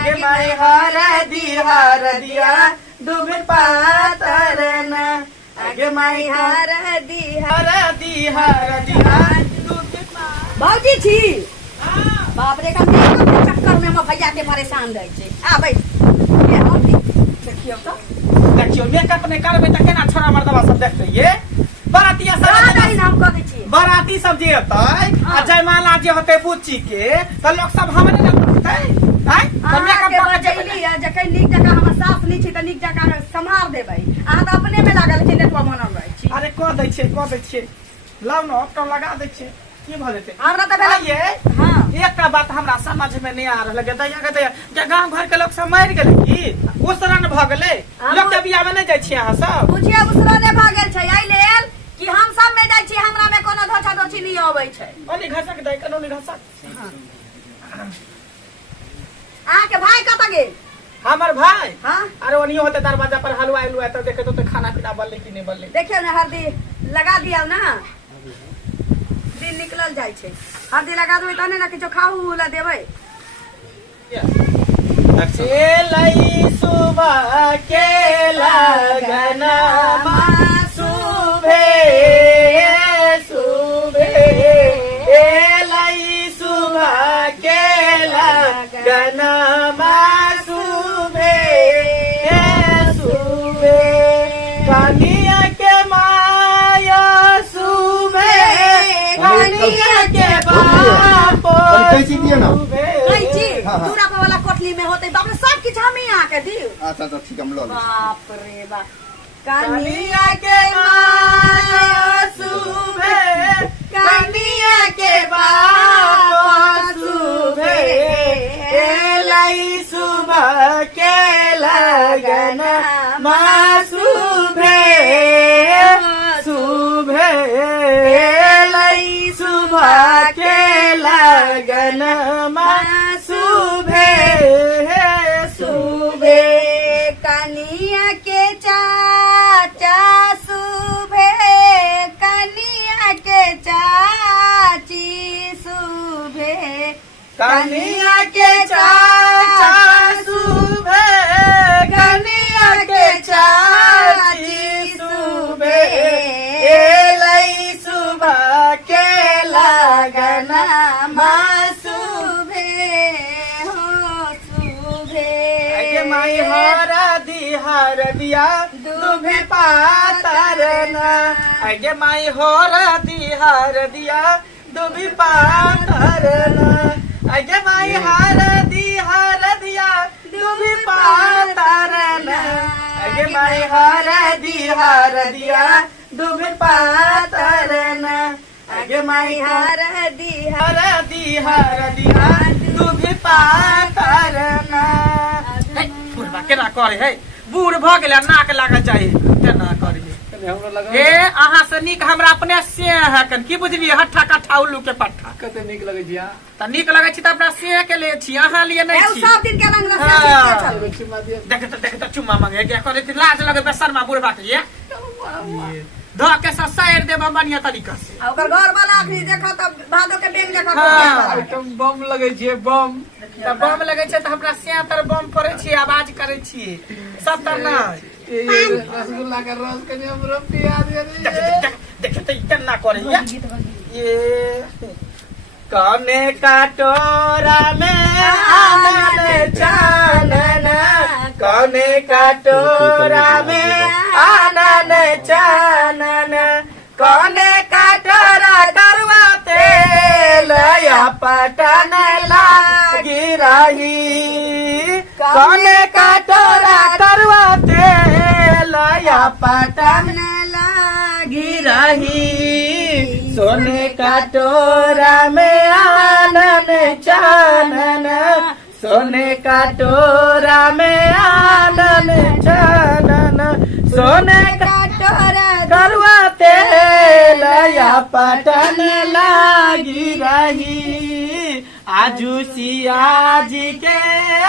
आगे माई हरदिया दुबे पातरना आगे माई हरदिया दुबे भौजी छी बाप रे का मेकअप के चक्कर में हम भैया के परेशान रह छे आ भाई ये हम देखियो तो देखियो मेकअप ने करबे त केना छोरा मर्दवा सब देखते ये बरातिया सब हम कह दै छी बराती सब जे होतै आ जयमाला जे होतै बुच्ची के त लोग सब हमरे न करतै हैं त मेकअप पर जइली जकै नीक जका हमर सास नी छी त नीक जका संभार देबै आ त अपने में लागल छी नेटवा मनल रहै छी अरे क दै छियै लाउ न ऑप्टो लगा दै छियै की भ जेतै हमरा त भेलै ये हां एकटा बात हमरा समझ में नहीं आ रहल के दैया के गांव घर के लोग सब मर गेलै की उसरन भ गेलै लोग के बियाह में नहीं जाय छी अहाँ सब बुझिया उसरने भ गेल छै आई लेल कि हम सब में जाय छी हमरा में कोनो धोछा धोछी नहीं आबै छै ओनी घसक दै कनो नहीं घसक आ के भाई कत गेल हमर भाई हां अरे ओनी होते दरवाजा पर हलवा आलू तो देखे तो खाना पीना बनले कि नहीं बनले देखियो ना हल्दी लगा दिया ना दिन निकलल जाय छै हल्दी लगा देबै तने ना किछो खाऊ ला देबै लई सुबह के लगना सुबह लई सुबह के लगना कनिया के माया सुबह कनिया के बाप कैसी दिए ना कैची दूरा पर वाला कोठली में होते बाप रे सब किछ हम ही आके दियो अच्छा तो ठीक हम लो बाप रे बाप कनिया के माया सुबह कनिया के बाप सुबह लई सुबह के लगना लई सुबह के लगन सुबह कनिया के चाचा सुबह कनिया के चाची सुबह कनिया के चाचा सुबह कनिया के चाची सुबह लई सुबह के लगना सुबह हो सुबह आगे माई हरदिया दुबे पातरना आगे माई हरदिया दुबे पातरना आगे माई हरदिया दुबे पातरना आगे माई हरदिया दुबे पातरना आगे माई हरदिया दुबे पातरना बुढ़वा केना करे है बूढ़ भ गेलै नाक लागल चाहिए केना करे ए अहाँ से नीक हमरा अपने से है कन की बुझलिए हट्ठा कट्ठा उल्लू के पट्ठा कते नीक लगे छी त नीक लगे छी त अपना से के ले छी अहाँ लिए नहीं छी सब दिन के रंग देख त चुम्मा मांगे क्या करे लाज लगे बेशर्मा बुढ़वा के ये ध के ससायर देब बढ़िया तरीका से ओकर घर वाला भी देखा त भादो के बेंग देखा आइटम बम लगे छी बम त बम लगे छै त हमरा से तर बम पड़े छी आवाज करे छी सब तर ना रसगुल्ला का रस के हमरा प्याज देख त इतना करे ये कने काटोरा में आनन चानन कने काटोरा में आनन चानन कने काटोरा करवा तेल या पटन लागी रही कने काटोरा करवा तेल या पटन लागी रही सोने काटोरा में आनन चानन सोने काटोरा में आनन चानन सोने काटोरा करवा तेल या पटन लागी रही आजू सिया जी के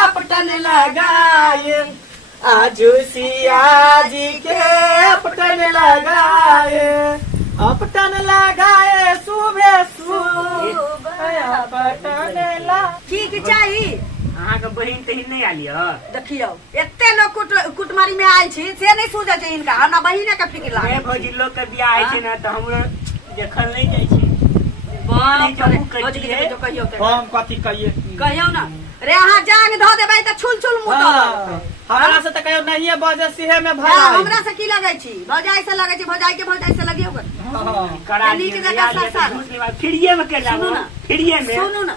अपटन लगाए आजू सिया जी के अपटन लगाए अपटन लगाए सुबह सुबह अपटन ला ठीक चाहिए हाँ के बहिन तहिन नहीं आली ह देखियो एते लोग कुटमारी में आयल छी से नहीं सूझे छै इनका हमरा बहिने के फिक्र लागे भौजी लोग के बियाह है छै ना त हमरो देखल नहीं जाय छै कहियो हम कथी कहिए ना रे अहाँ जाग धो देबै त छुल छुल मुंह हमरा से त कहियो नहीं बजे सिहे में भरा हमरा से की लगे छी भौजाई से लगे छी भौजाई से लगियो करा नीक जगह साथ फ्रीए में के जाबो ना फ्रीए में सुनू ना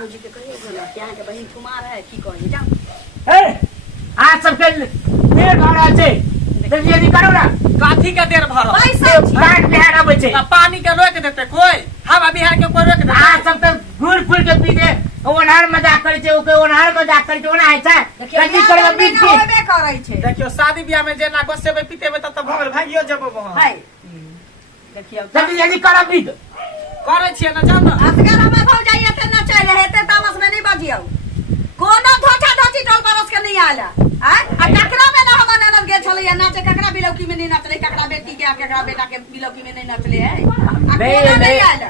भौजी के कहियो यहाँ के बहिन कुमार है की कहिए जाओ ए आज सब के देर भरा छै जल्दी करो ना काथी के देर भरो पैसा रात बिहार आबै छै पानी के रोक देते कोई हवा बिहार के कोई रोक देते आज सब त घूर फुल के पी दे ओनार मजाक करे छै ओके ओनार मजाक करे छै ओना है छै कथी करबे बीत के होबे करे छै देखियो शादी ब्याह में जेना गोसेबे पीतेबे त भगल भागियो जबो वहां है देखियो जल्दी करो बीत करे छिए ना जान असगर हमें भौजाई एते न चले हेते तामस में नहीं बजियो कोनो धोछा धोची टोल परस के नहीं आला आ ककरा में ना हम ननद गेल छलिए नाचे ककरा बिलौकी में नहीं नाचले ककरा बेटी के ककरा बेटा के बिलौकी में नहीं नाचले है नहीं आला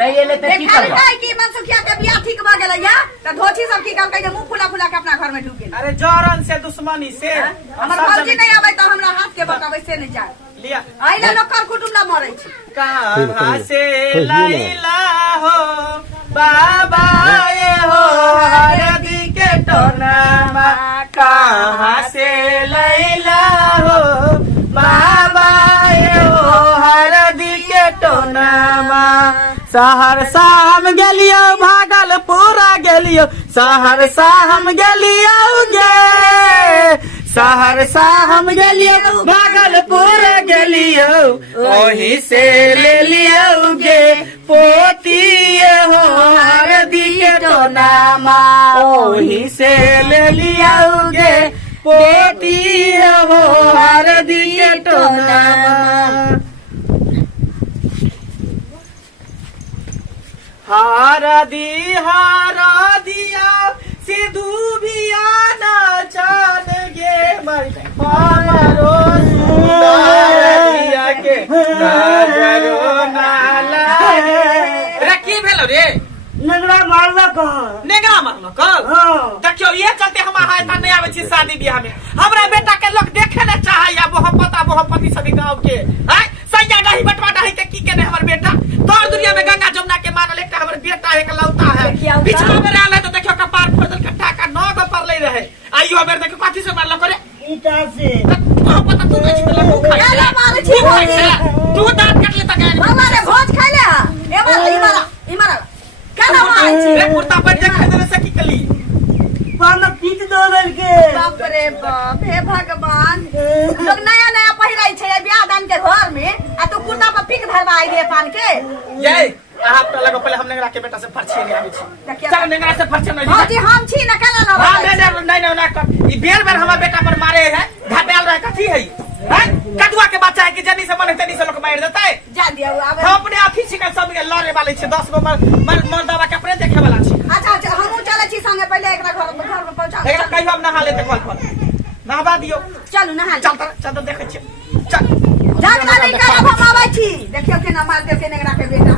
नहीं एले त की करबो देखा कि मनसुखिया के बियाह ठीक भ गेलै या त धोची सब की कहल के मुंह फुला फुला के अपना घर में ढुक गेल अरे जरन से दुश्मनी से हमर भौजी नहीं आबै त हमरा हाथ के बताबै से नहीं जाय लिया आइला लोकर कुटुंब ला मरै छी कहाँ से लैला हो बाबा ये हो हरदी के टोनामा कहाँ से लैला हो बाबा ये हो हरदी के टोनामा सहरसा हम गेलियो भागलपुर गेलियो सहरसा हम गेलियो गे सहरसा हम गेलियो भागलपुर गेलियो ओही से ले लियो गे पोती हो हरदी के टोनामा ओही से ले लियो गे पोती हो हरदी के टोनामा हरदिया सिद्धू भिया नाचन गे हमारो सुंदरिया के नजरो नाला रे की भेलो रे नगरा मारलो को नेगरा मारलो कल देखियो ये चलते हम हाय था नहीं आवे छी शादी ब्याह में हमरा बेटा के लोग देखे ना चाहे या मोहब्बती सभी गांव के हैं सैया नहीं बटवा नहीं के की के हमर बेटा तोर दुनिया में गंगा जमुना के मानल एक हमर बेटा एक लौता है बिछड़ा में रहल है तो देखियो कपार फोड़ल कट्टा का नौ को पर ले रहे आइयो बेर देखियो काठी से मारलो करे ईटा से पता तू नहीं तो लोग केला मारे छी तू दांत कट ले तक हमारे भोज खाइले ए मारा केला मारे छी रे कुर्ता पर जे खाइ देने से की कली पाना पीट दोबल के बाप रे बाप हे भगवान लोग नया नया पहिराई छै बियाह दान के घर में आ तू कुर्ता पर पिक धरवाई दे पान के ये आप तो लगो पहले हम नेगरा के बेटा से फरछे नहीं आवे छी चल नेगरा से फरछे नहीं हां जी हम छी न केला ना हां नहीं ई बेर बेर हमार बेटा पर मारे है घाटेल रहे कथी है कदुआ के बच्चा है कि जनी से मन तनी से लोग मार देता है जा दियो अब हम अपने आखी छिका सब के लड़े वाले छे 10 गो मर्दावा के अपने देखे वाला छी अच्छा हमहु चले छी संगे पहले एकरा घर में पहुंचा एकरा कहियो हम नहा लेते कल पर नहवा दियो चलू नहा चल देखे छी चल झगड़ा नहीं करब हम आबै छी देखियो केना मार देलकै नेगरा के बेटा